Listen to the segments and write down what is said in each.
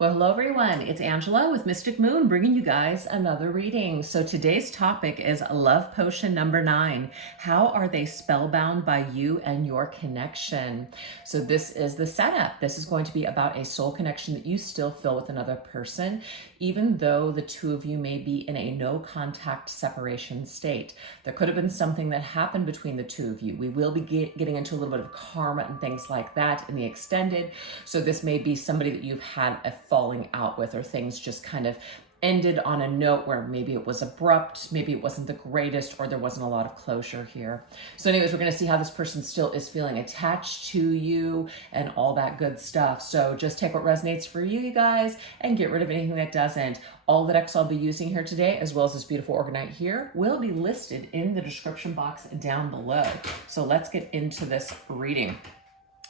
Well, hello everyone. It's Angela with Mystic Moon bringing you guys another reading. So today's topic is love potion number 9. How are they spellbound by you and your connection? So this is the setup. This is going to be about a soul connection that you still feel with another person, even though the two of you may be in a no contact separation state. There could have been something that happened between the two of you. We will be getting into a little bit of karma and things like that in the extended. So this may be somebody that you've had a falling out with, or things just kind of ended on a note where maybe it was abrupt, maybe it wasn't the greatest, or there wasn't a lot of closure here. So anyways, we're going to see how this person still is feeling attached to you and all that good stuff. So just take what resonates for you guys and get rid of anything that doesn't. All the decks I'll be using here today, as well as this beautiful organite here, will be listed in the description box down below. So let's get into this reading.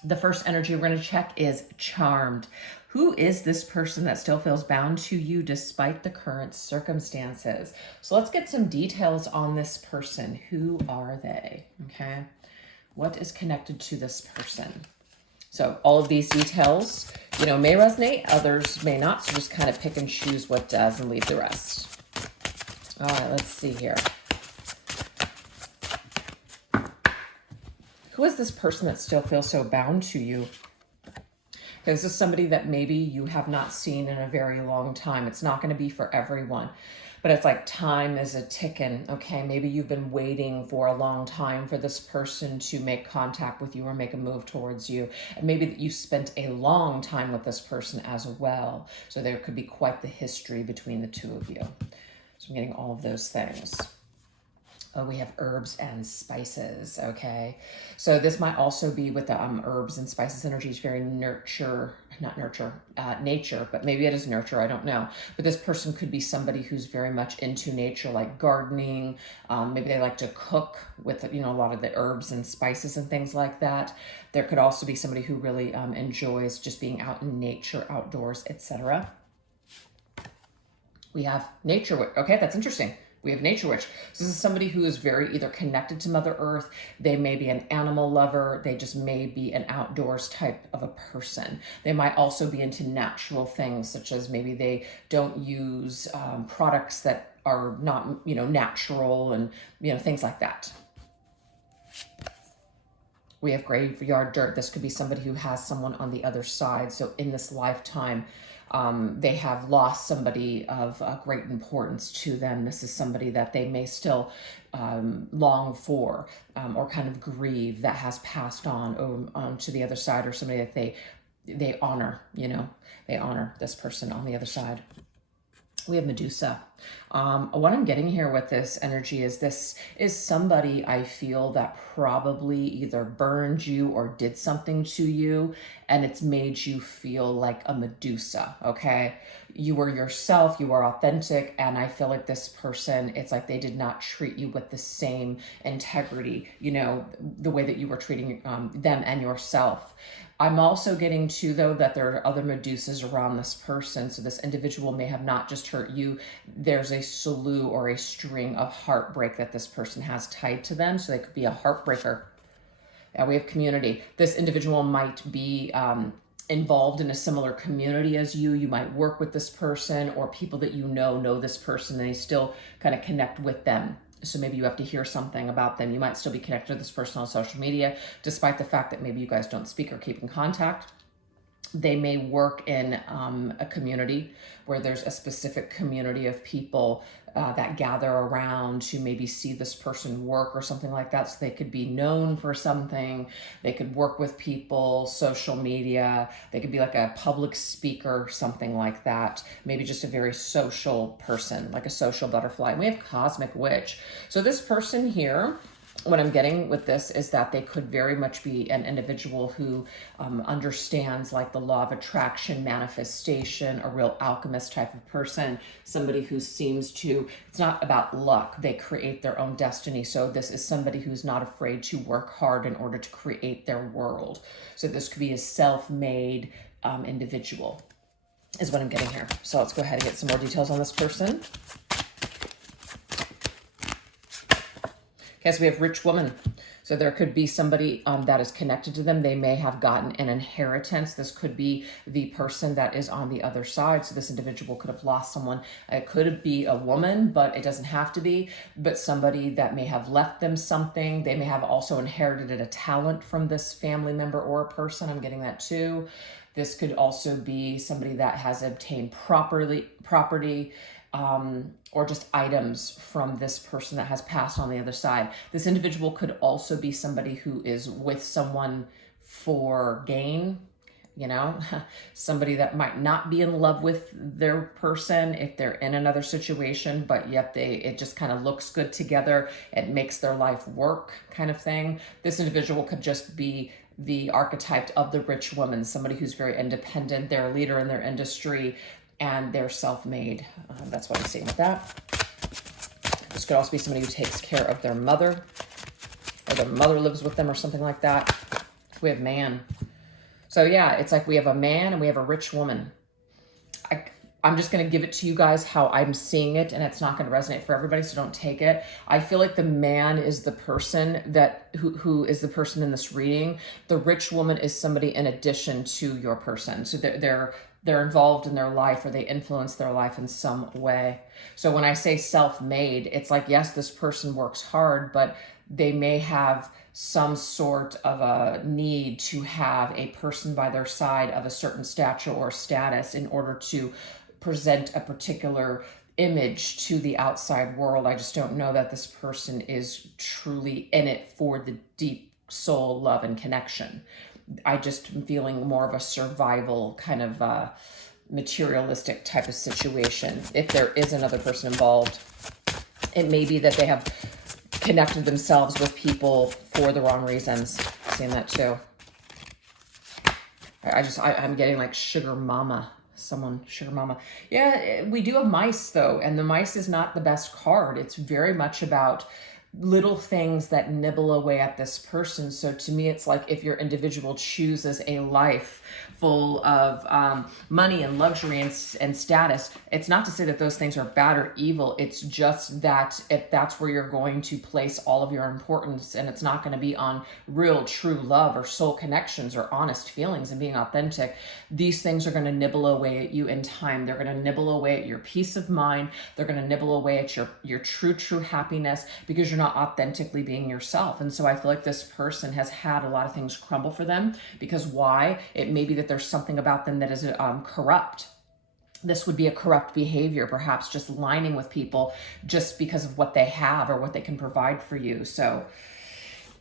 The first energy we're going to check is Charmed. Who is this person that still feels bound to you despite the current circumstances? So let's get some details on this person. Who are they? Okay. What is connected to this person? So all of these details, may resonate, others may not. So just kind of pick and choose what does and leave the rest. All right, let's see here. Who is this person that still feels so bound to you? This is somebody that maybe you have not seen in a very long time. It's not going to be for everyone, but it's like time is a ticking, okay? Maybe you've been waiting for a long time for this person to make contact with you or make a move towards you. And maybe that you spent a long time with this person as well. So there could be quite the history between the two of you. So I'm getting all of those things. Oh, we have herbs and spices, okay? So this might also be with the herbs and spices energy. It's very nature, but maybe it is nurture, I don't know. But this person could be somebody who's very much into nature, like gardening. Maybe they like to cook with, a lot of the herbs and spices and things like that. There could also be somebody who really enjoys just being out in nature, outdoors, etc. We have nature, okay, that's interesting. We have nature witch. So this is somebody who is very either connected to Mother Earth. They may be an animal lover. They just may be an outdoors type of a person. They might also be into natural things, such as maybe they don't use products that are not, natural and, things like that. We have graveyard dirt. This could be somebody who has someone on the other side. So in this lifetime, they have lost somebody of great importance to them. This is somebody that they may still long for or kind of grieve that has passed on to the other side, or somebody that they honor, they honor this person on the other side. We have Medusa. What I'm getting here with this energy is this is somebody I feel that probably either burned you or did something to you, and it's made you feel like a Medusa, okay? You were yourself, you were authentic, and I feel like this person, it's like they did not treat you with the same integrity, the way that you were treating them and yourself. I'm also getting too, though, that there are other Medusas around this person. So this individual may have not just hurt you. There's a slew or a string of heartbreak that this person has tied to them. So they could be a heartbreaker. We have community. This individual might be involved in a similar community as you. You might work with this person, or people that know this person, and they still kind of connect with them. So maybe you have to hear something about them. You might still be connected to this person on social media, despite the fact that maybe you guys don't speak or keep in contact. They may work in a community where there's a specific community of people that gather around to maybe see this person work or something like that. So they could be known for something. They could work with people, social media. They could be like a public speaker, something like that. Maybe just a very social person, like a social butterfly. And we have Cosmic Witch. So this person here, what I'm getting with this is that they could very much be an individual who understands like the law of attraction, manifestation, a real alchemist type of person, somebody who seems to, it's not about luck, they create their own destiny. So this is somebody who's not afraid to work hard in order to create their world. So this could be a self-made individual is what I'm getting here. So let's go ahead and get some more details on this person. Okay, so we have Rich Woman. So there could be somebody that is connected to them. They may have gotten an inheritance. This could be the person that is on the other side. So this individual could have lost someone. It could be a woman, but it doesn't have to be. But somebody that may have left them something. They may have also inherited a talent from this family member or a person. I'm getting that too. This could also be somebody that has obtained property, or just items from this person that has passed on the other side. This individual could also be somebody who is with someone for gain, you know, somebody that might not be in love with their person if they're in another situation, but yet it just kind of looks good together. It makes their life work kind of thing. This individual could just be the archetype of the rich woman, somebody who's very independent, they're a leader in their industry, and they're self-made. That's what I'm seeing with that. This could also be somebody who takes care of their mother, or their mother lives with them or something like that. We have man. So yeah, it's like we have a man and we have a rich woman. I'm just going to give it to you guys how I'm seeing it, and it's not going to resonate for everybody, so don't take it. I feel like the man is the person who is the person in this reading. The rich woman is somebody in addition to your person. So they're involved in their life, or they influence their life in some way. So when I say self-made, it's like, yes, this person works hard, but they may have some sort of a need to have a person by their side of a certain stature or status in order to present a particular image to the outside world. I just don't know that this person is truly in it for the deep soul love and connection. I just am feeling more of a survival kind of materialistic type of situation. If there is another person involved, it may be that they have connected themselves with people for the wrong reasons. Seeing that too. I'm getting like sugar mama. Sugar mama. Yeah, we do have mice though, and the mice is not the best card. It's very much about little things that nibble away at this person. So to me, it's like if your individual chooses a life full of money and luxury and status, it's not to say that those things are bad or evil. It's just that if that's where you're going to place all of your importance, and it's not going to be on real, true love or soul connections or honest feelings and being authentic, these things are going to nibble away at you in time. They're going to nibble away at your peace of mind. They're going to nibble away at your true happiness, because you're not authentically being yourself. And so I feel like this person has had a lot of things crumble for them, because why? It may be that there's something about them that is corrupt. This would be a corrupt behavior, perhaps just lining with people just because of what they have or what they can provide for you. So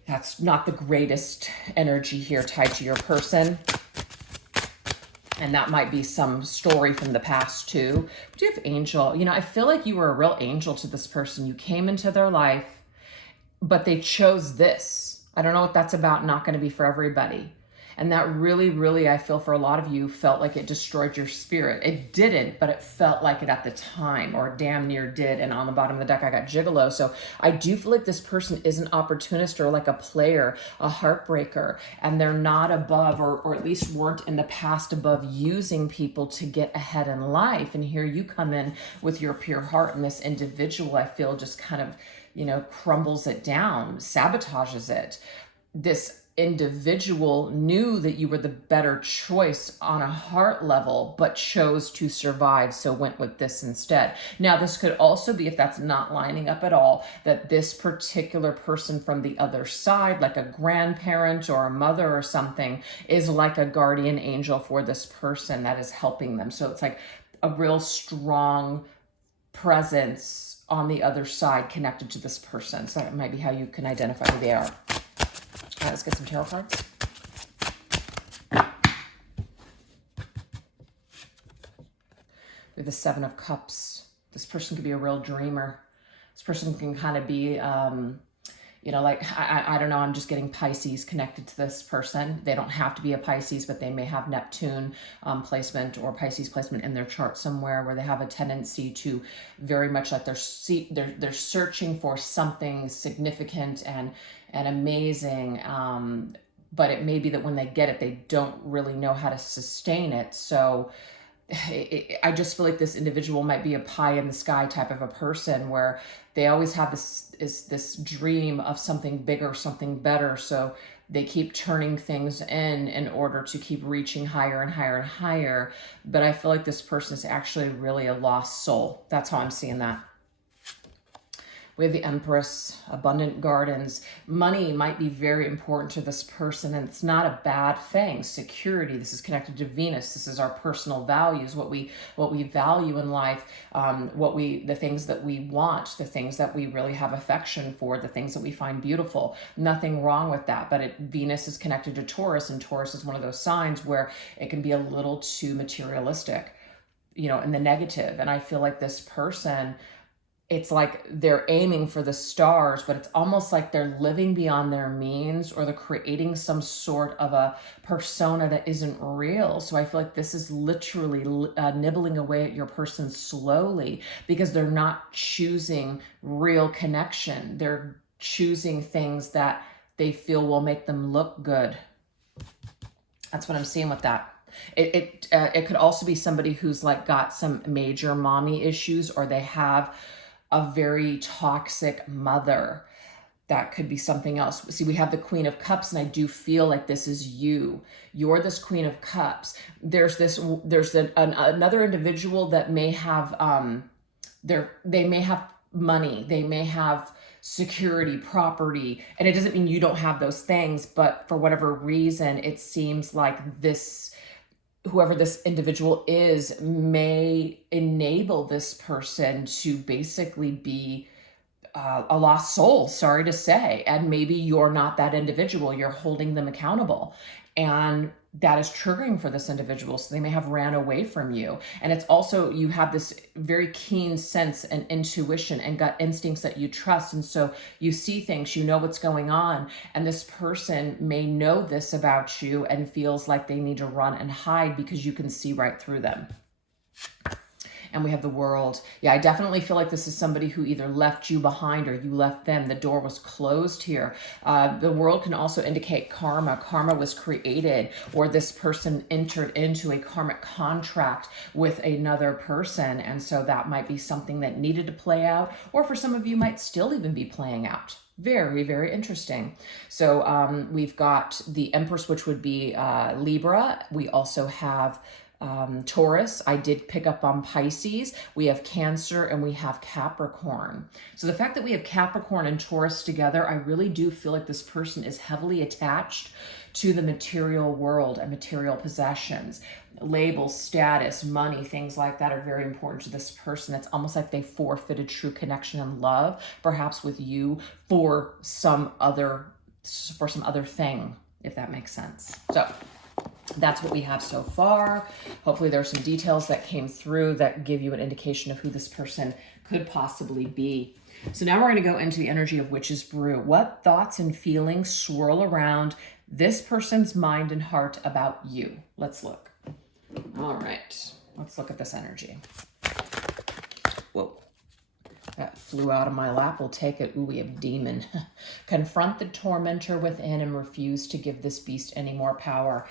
that's not the greatest energy here tied to your person. And that might be some story from the past too. But you have angel. You know, I feel like you were a real angel to this person. You came into their life, but they chose this. I don't know what that's about. Not going to be for everybody. And that really, I feel for a lot of you felt like it destroyed your spirit. It didn't, but it felt like it at the time, or damn near did. And on the bottom of the deck, I got gigolo. So I do feel like this person is an opportunist, or like a player, a heartbreaker, and they're not above, or at least weren't in the past above using people to get ahead in life. And here you come in with your pure heart, and this individual, I feel, just kind of, you know, crumbles it down, sabotages it. This individual knew that you were the better choice on a heart level, but chose to survive, so went with this instead. Now, this could also be, if that's not lining up at all, that this particular person from the other side, like a grandparent or a mother or something, is like a guardian angel for this person that is helping them. So it's like a real strong presence on the other side connected to this person. So that might be how you can identify who they are. All right, let's get some tarot cards. We have the Seven of Cups. This person could be a real dreamer. This person can kind of be, you know, like, I don't know, I'm just getting Pisces connected to this person. They don't have to be a Pisces, but they may have Neptune placement or Pisces placement in their chart somewhere, where they have a tendency to very much like they're searching for something significant and amazing, but it may be that when they get it, they don't really know how to sustain it. So I just feel like this individual might be a pie in the sky type of a person where they always have this dream of something bigger, something better. So they keep turning things in order to keep reaching higher and higher and higher. But I feel like this person is actually really a lost soul. That's how I'm seeing that. We have the Empress, abundant gardens. Money might be very important to this person, and it's not a bad thing. Security, this is connected to Venus. This is our personal values, what we value in life, the things that we want, the things that we really have affection for, the things that we find beautiful. Nothing wrong with that, but Venus is connected to Taurus, and Taurus is one of those signs where it can be a little too materialistic, you know, in the negative. And I feel like this person, it's like they're aiming for the stars, but it's almost like they're living beyond their means, or they're creating some sort of a persona that isn't real. So I feel like this is literally nibbling away at your person slowly, because they're not choosing real connection. They're choosing things that they feel will make them look good. That's what I'm seeing with that. It could also be somebody who's like got some major mommy issues, or they have a very toxic mother. That could be something else. See, we have the Queen of Cups, and I do feel like this is you. You're this Queen of Cups. There's another individual that may have they may have money, they may have security, property, and it doesn't mean you don't have those things, but for whatever reason, it seems like whoever this individual is may enable this person to basically be a lost soul, sorry to say. And maybe you're not that individual, you're holding them accountable. And that is triggering for this individual. So they may have ran away from you. And it's also, you have this very keen sense and intuition and gut instincts that you trust. And so you see things, you know what's going on. And this person may know this about you and feels like they need to run and hide because you can see right through them. And we have the World. Yeah, I definitely feel like this is somebody who either left you behind or you left them. The door was closed here. The World can also indicate karma. Karma was created, or this person entered into a karmic contract with another person. And so that might be something that needed to play out, or for some of you might still even be playing out. Very, very interesting. So we've got the Empress, which would be Libra. We also have Taurus. I did pick up on Pisces. We have Cancer, and we have Capricorn. So the fact that we have Capricorn and Taurus together, I really do feel like this person is heavily attached to the material world and material possessions. Labels, status, money, things like that are very important to this person. It's almost like they forfeited true connection and love, perhaps with you, for some other thing, if that makes sense. So that's what we have so far. Hopefully there's some details that came through that give you an indication of who this person could possibly be. So now we're going to go into the energy of Witches Brew. What thoughts and feelings swirl around this person's mind and heart about you? Let's look. All right, let's look at this energy. Whoa. That flew out of my lap. We'll take it. Ooh, we have Demon. Confront the tormentor within and refuse to give this beast any more power.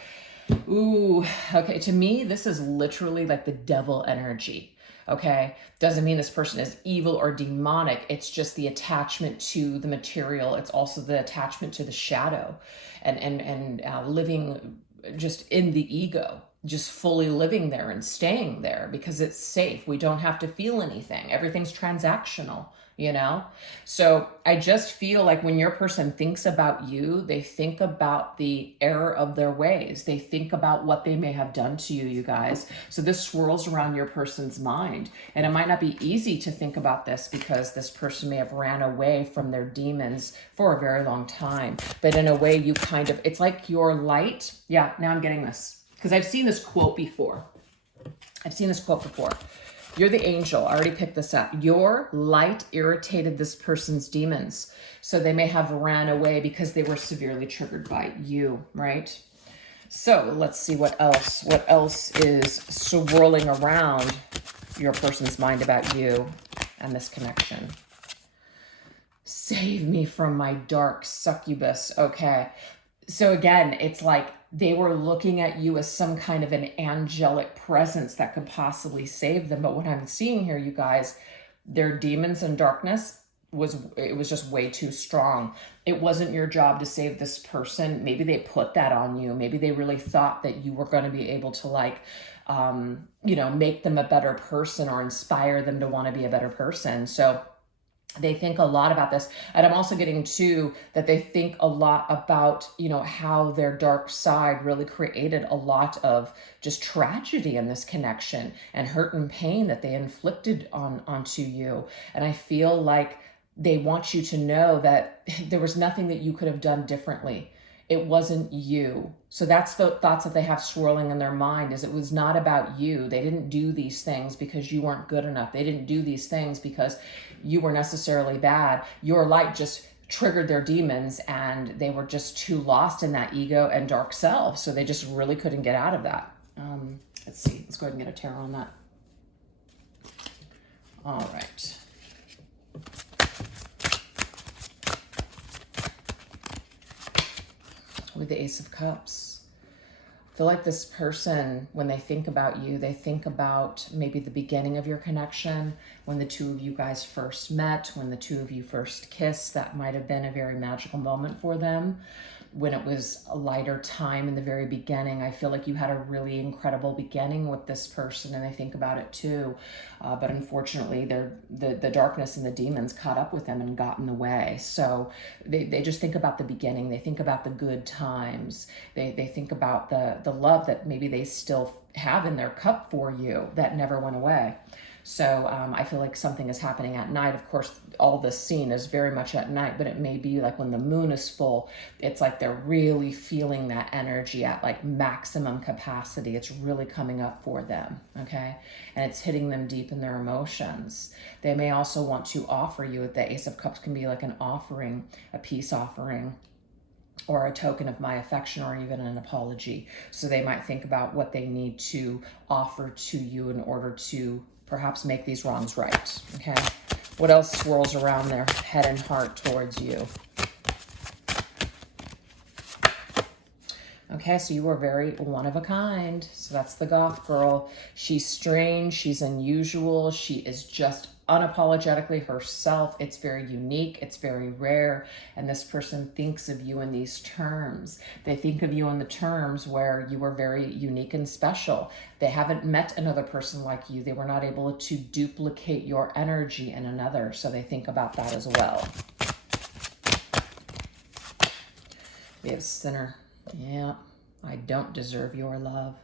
Ooh, okay. To me, this is literally like the devil energy. Okay. Doesn't mean this person is evil or demonic. It's just the attachment to the material. It's also the attachment to the shadow and living just in the ego. Just fully living there and staying there because it's safe. We don't have to feel anything. Everything's transactional, you know? So I just feel like when your person thinks about you, they think about the error of their ways. They think about what they may have done to you, you guys. So this swirls around your person's mind. And it might not be easy to think about this because this person may have ran away from their demons for a very long time. But in a way, you kind of, it's like your light. Yeah, now I'm getting this. Because I've seen this quote before. You're the angel. I already picked this up. Your light irritated this person's demons. So they may have ran away because they were severely triggered by you, right? So let's see what else. What else is swirling around your person's mind about you and this connection? Save me from my dark succubus. Okay. So again, it's like they were looking at you as some kind of an angelic presence that could possibly save them. But what I'm seeing here, you guys, their demons and darkness was just way too strong. It wasn't your job to save this person. Maybe they put that on you. Maybe they really thought that you were going to be able to, like, you know, make them a better person or inspire them to want to be a better person. So they think a lot about this. And I'm also getting too that they think a lot about, you know, how their dark side really created a lot of just tragedy in this connection and hurt and pain that they inflicted onto you. And I feel like they want you to know that there was nothing that you could have done differently. It wasn't you. So that's the thoughts that they have swirling in their mind, is it was not about you. They didn't do these things because you weren't good enough. They didn't do these things because you were necessarily bad. Your light just triggered their demons, and they were just too lost in that ego and dark self. So they just really couldn't get out of that. Let's see. Let's go ahead and get a tarot on that. All right. With the Ace of Cups. I feel like this person, when they think about you, they think about maybe the beginning of your connection, when the two of you guys first met, when the two of you first kissed. That might have been a very magical moment for them. When it was a lighter time in the very beginning, I feel like you had a really incredible beginning with this person, and they think about it too. But unfortunately, the darkness and the demons caught up with them and got in the way. So they just think about the beginning. They think about the good times. They think about the love that maybe they still have in their cup for you that never went away. So I feel like something is happening at night. Of course, all this scene is very much at night, but it may be like when the moon is full, it's like they're really feeling that energy at like maximum capacity. It's really coming up for them, okay? And it's hitting them deep in their emotions. They may also want to offer you, the Ace of Cups can be like an offering, a peace offering, or a token of my affection, or even an apology. So they might think about what they need to offer to you in order to perhaps make these wrongs right, okay? What else swirls around their head and heart towards you? Okay, so you are very one of a kind. So that's the goth girl. She's strange, she's unusual, she is just unapologetically herself. It's very unique, it's very rare, and this person thinks of you in these terms. They think of you in the terms where you are very unique and special. They haven't met another person like you. They were not able to duplicate your energy in another, so they think about that as well. We have Sinner. Yeah, I don't deserve your love.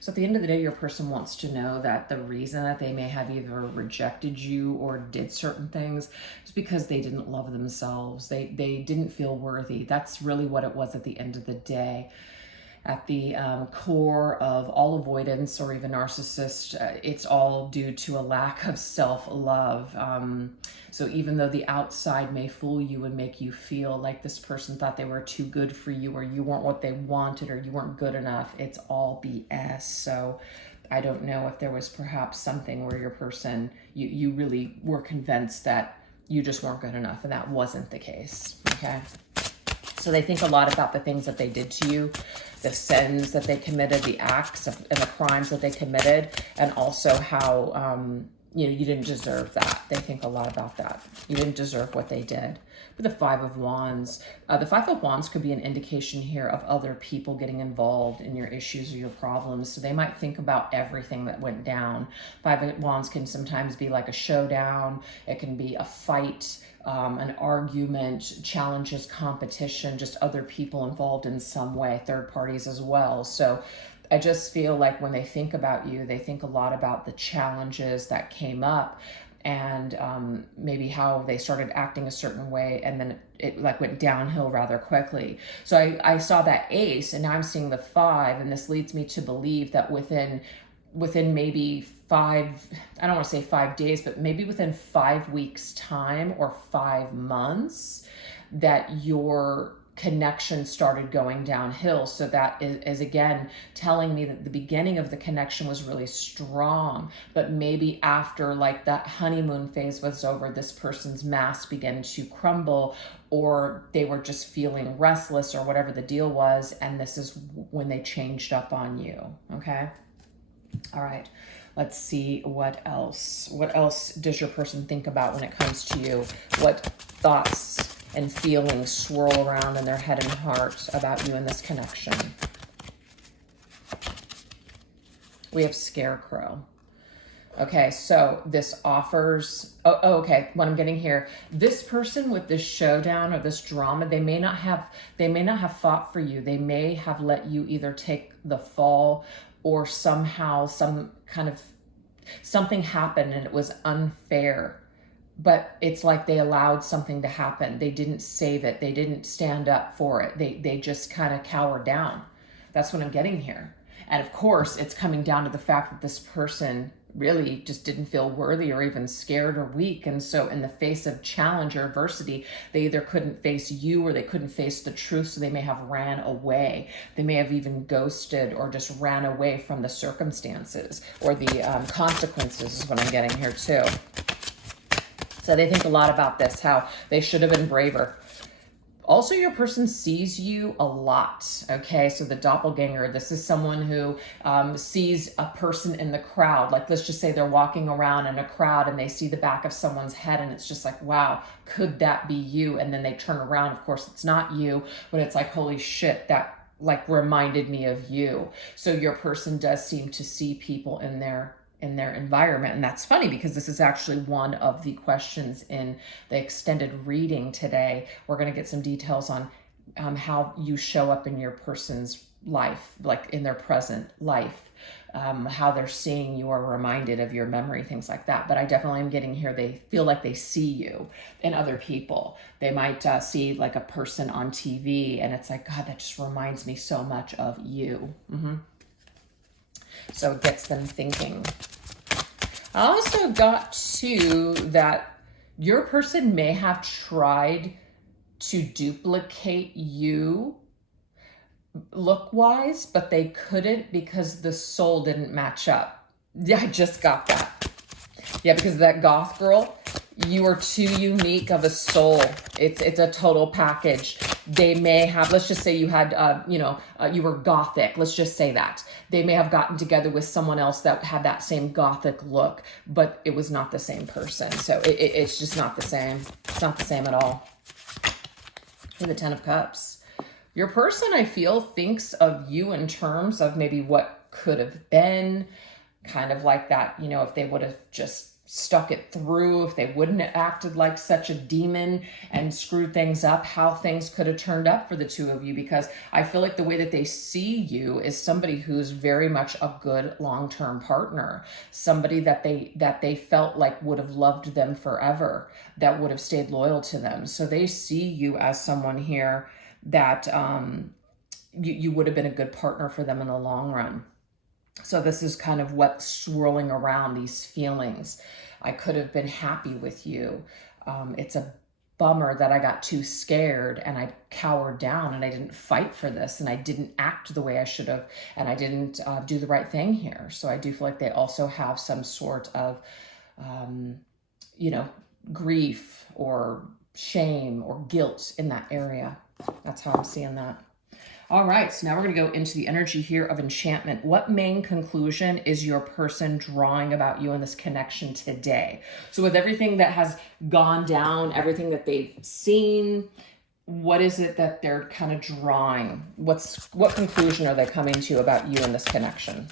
So at the end of the day, your person wants to know that the reason that they may have either rejected you or did certain things is because they didn't love themselves. They didn't feel worthy. That's really what it was at the end of the day. At the core of all avoidance or even narcissist, it's all due to a lack of self-love. So even though the outside may fool you and make you feel like this person thought they were too good for you, or you weren't what they wanted, or you weren't good enough, it's all BS. So I don't know if there was perhaps something where your person, you really were convinced that you just weren't good enough, and that wasn't the case, okay? So they think a lot about the things that they did to you, the sins that they committed, the acts and the crimes that they committed, and also how, you know, you didn't deserve that. They think a lot about that. You didn't deserve what they did. With the Five of Wands, the Five of Wands could be an indication here of other people getting involved in your issues or your problems. So they might think about everything that went down. Five of Wands can sometimes be like a showdown. It can be a fight, an argument, challenges, competition, just other people involved in some way, third parties as well. So I just feel like when they think about you, they think a lot about the challenges that came up, and maybe how they started acting a certain way, and then it like went downhill rather quickly. So I saw that ace, and now I'm seeing the five, and this leads me to believe that within maybe I don't want to say 5 days, but maybe within 5 weeks time or 5 months, that your connection started going downhill. So that is again telling me that the beginning of the connection was really strong, but maybe after like that honeymoon phase was over, this person's mask began to crumble, or they were just feeling restless, or whatever the deal was, and this is when they changed up on you. Okay, all right, let's see what else. What else does your person think about when it comes to you? What thoughts and feelings swirl around in their head and heart about you and this connection? We have Scarecrow. Okay, so this offers, okay, what I'm getting here, this person with this showdown or this drama, they may not have fought for you. They may have let you either take the fall, or somehow something happened and it was unfair. But it's like they allowed something to happen. They didn't save it. They didn't stand up for it. They just kind of cowered down. That's what I'm getting here. And of course, it's coming down to the fact that this person really just didn't feel worthy or even scared or weak. And so in the face of challenge or adversity, they either couldn't face you or they couldn't face the truth. So they may have ran away. They may have even ghosted or just ran away from the circumstances or the consequences is what I'm getting here too. So they think a lot about this, how they should have been braver. Also, your person sees you a lot, okay? So the doppelganger, this is someone who sees a person in the crowd. Like, let's just say they're walking around in a crowd and they see the back of someone's head and it's just like, wow, could that be you? And then they turn around. Of course, it's not you, but it's like, holy shit, that like reminded me of you. So your person does seem to see people in their environment. And that's funny because this is actually one of the questions in the extended reading today. We're going to get some details on how you show up in your person's life, like in their present life, how they're seeing you or reminded of your memory, things like that. But I definitely am getting here, they feel like they see you in other people. They might see like a person on TV and it's like, God, that just reminds me so much of you. So it gets them thinking. I also got too that your person may have tried to duplicate you look-wise, but they couldn't because the soul didn't match up. Yeah, I just got that. Yeah, because that goth girl, you are too unique of a soul. It's a total package. They may have, let's just say you had, you were gothic. Let's just say that. They may have gotten together with someone else that had that same gothic look, but it was not the same person. So it's just not the same. It's not the same at all. With the 10 of Cups. Your person, I feel, thinks of you in terms of maybe what could have been, kind of like that, if they would have just stuck it through, if they wouldn't have acted like such a demon and screwed things up, how things could have turned up for the two of you. Because I feel like the way that they see you is somebody who's very much a good long-term partner, somebody that they felt like would have loved them forever, that would have stayed loyal to them. So they see you as someone here that you would have been a good partner for them in the long run. So this is kind of what's swirling around, these feelings. I could have been happy with you. It's a bummer that I got too scared and I cowered down and I didn't fight for this and I didn't act the way I should have and I didn't do the right thing here. So I do feel like they also have some sort of, grief or shame or guilt in that area. That's how I'm seeing that. All right, so now we're going to go into the energy here of enchantment. What main conclusion is your person drawing about you in this connection today? So with everything that has gone down, everything that they've seen, what is it that they're kind of drawing? What conclusion are they coming to about you in this connection?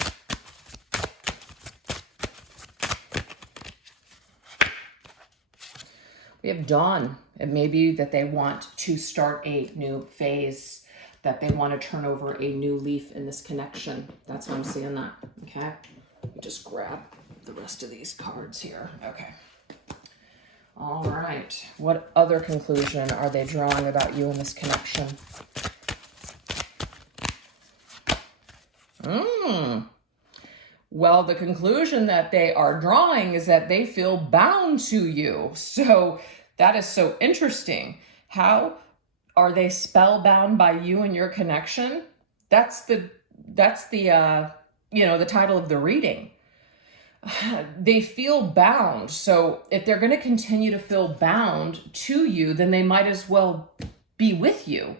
We have Dawn. It may be that they want to start a new phase, that they want to turn over a new leaf in this connection. That's how I'm seeing that, okay? Let me just grab the rest of these cards here. Okay. All right. What other conclusion are they drawing about you in this connection? Well, the conclusion that they are drawing is that they feel bound to you. So that is so interesting. How Are they spellbound by you and your connection? That's the you know, the title of the reading. They feel bound. So if they're going to continue to feel bound to you, then they might as well be with you.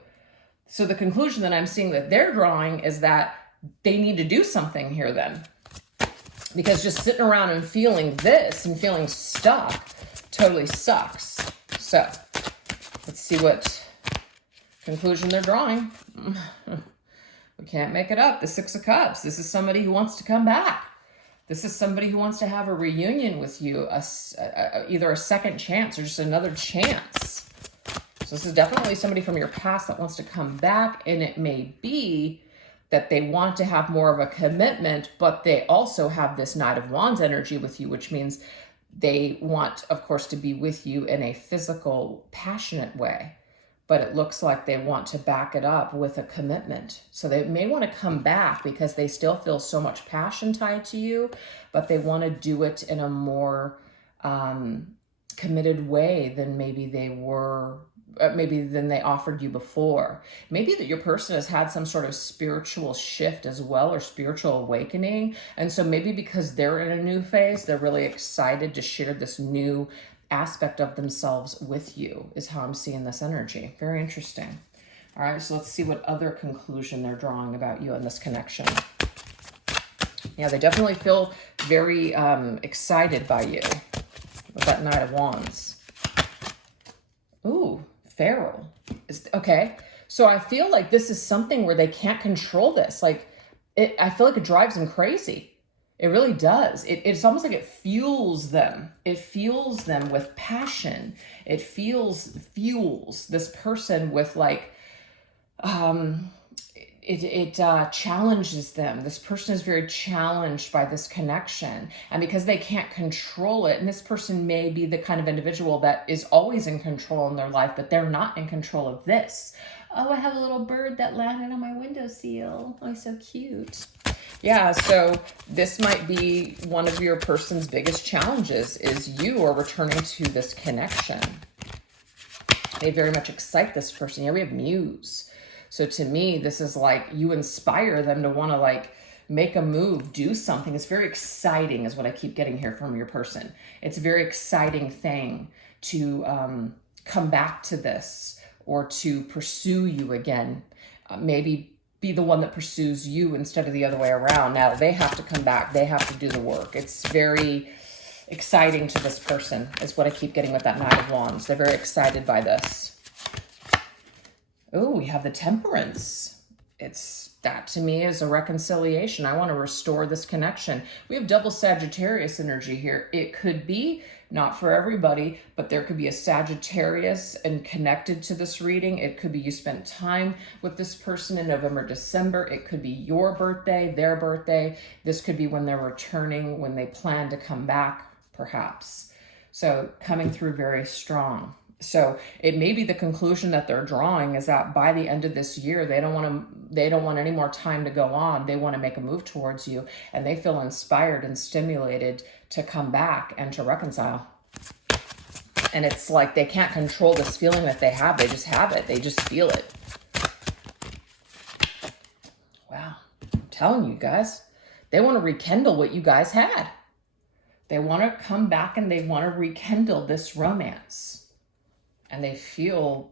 So the conclusion that I'm seeing that they're drawing is that they need to do something here then. Because just sitting around and feeling this and feeling stuck totally sucks. So let's see what conclusion they're drawing. We can't make it up. The Six of Cups. This is somebody who wants to come back. This is somebody who wants to have a reunion with you, either a second chance or just another chance. So this is definitely somebody from your past that wants to come back, and it may be that they want to have more of a commitment, but they also have this Knight of Wands energy with you, which means they want, of course, to be with you in a physical, passionate way. But it looks like they want to back it up with a commitment. So they may want to come back because they still feel so much passion tied to you, but they want to do it in a more committed way than maybe they were, maybe than they offered you before. Maybe that your person has had some sort of spiritual shift as well, or spiritual awakening. And so maybe because they're in a new phase, they're really excited to share this new aspect of themselves with you, is how I'm seeing this energy. Very interesting. All right, so let's see what other conclusion they're drawing about you and this connection. Yeah, they definitely feel very excited by you with that Knight of Wands. Ooh, Feral. Okay, so I feel like this is something where they can't control this. Like, I feel like it drives them crazy. It really does. It's almost like it fuels them. It fuels them with passion. It fuels this person with like, it challenges them. This person is very challenged by this connection. And because they can't control it, and this person may be the kind of individual that is always in control in their life, but they're not in control of this. Oh, I have a little bird that landed on my windowsill. Oh, he's so cute. Yeah, so this might be one of your person's biggest challenges, is you are returning to this connection. They very much excite this person. Yeah, we have Muse. So to me, this is like you inspire them to want to like make a move, do something. It's very exciting is what I keep getting here from your person. It's a very exciting thing to come back to this or to pursue you again. Maybe be the one that pursues you instead of the other way around. Now they have to come back. They have to do the work. It's very exciting to this person is what I keep getting with that Knight of Wands. They're very excited by this. Oh, we have the Temperance. That to me is a reconciliation. I want to restore this connection. We have double Sagittarius energy here. It could be, not for everybody, but there could be a Sagittarius and connected to this reading. It could be you spent time with this person in November, December. It could be your birthday, their birthday. This could be when they're returning, when they plan to come back, perhaps. So coming through very strong. So it may be the conclusion that they're drawing is that by the end of this year, they don't want any more time to go on. They want to make a move towards you, and they feel inspired and stimulated to come back and to reconcile. And it's like they can't control this feeling that they have. They just have it. They just feel it. Wow. I'm telling you guys, they want to rekindle what you guys had. They want to come back and they want to rekindle this romance. And they feel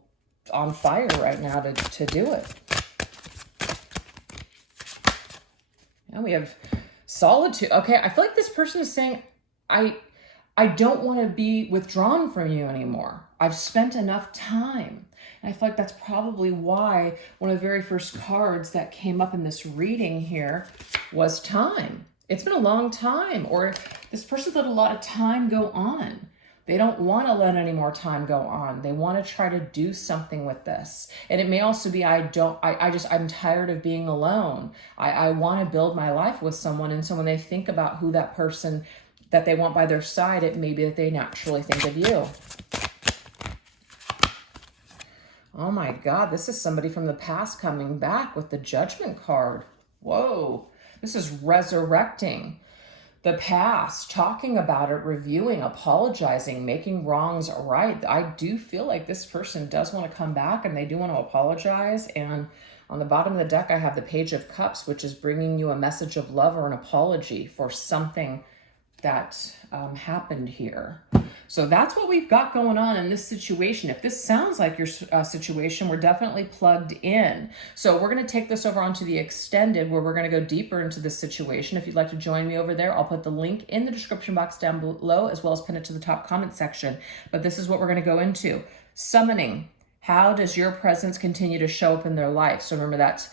on fire right now to do it. And we have Solitude. Okay, I feel like this person is saying, I don't want to be withdrawn from you anymore. I've spent enough time. And I feel like that's probably why one of the very first cards that came up in this reading here was time. It's been a long time, or this person's let a lot of time go on. They don't want to let any more time go on. They want to try to do something with this. And it may also be, I'm tired of being alone. I want to build my life with someone. And so when they think about who that person that they want by their side, it may be that they naturally think of you. Oh my God, this is somebody from the past coming back with the Judgment card. Whoa, this is resurrecting. The past, talking about it, reviewing, apologizing, making wrongs right. I do feel like this person does want to come back and they do want to apologize. And on the bottom of the deck, I have the Page of Cups, which is bringing you a message of love or an apology for something that happened here. So that's what we've got going on in this situation. If this sounds like your situation, we're definitely plugged in. So we're going to take this over onto the extended, where we're going to go deeper into this situation. If you'd like to join me over there, I'll put the link in the description box down below, as well as pin it to the top comment section. But this is what we're going to go into. Summoning. How does your presence continue to show up in their life? So remember that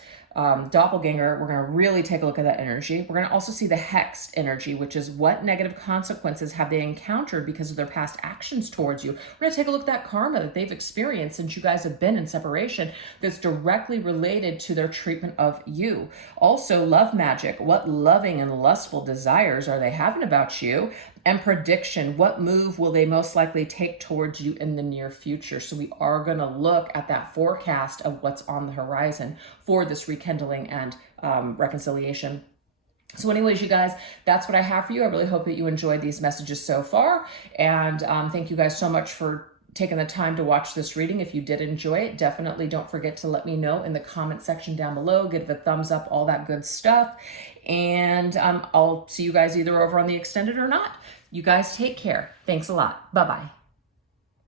doppelganger, we're going to really take a look at that energy. We're going to also see the hexed energy, which is what negative consequences have they encountered because of their past actions towards you. We're going to take a look at that karma that they've experienced since you guys have been in separation that's directly related to their treatment of you. Also, love magic. What loving and lustful desires are they having about you? And prediction, what move will they most likely take towards you in the near future? So we are going to look at that forecast of what's on the horizon for this rekindling and reconciliation. So anyways, you guys, that's what I have for you. I really hope that you enjoyed these messages so far. And thank you guys so much for taking the time to watch this reading. If you did enjoy it, definitely don't forget to let me know in the comment section down below. Give it a thumbs up, all that good stuff. And I'll see you guys either over on the extended or not. You guys take care. Thanks a lot. Bye-bye.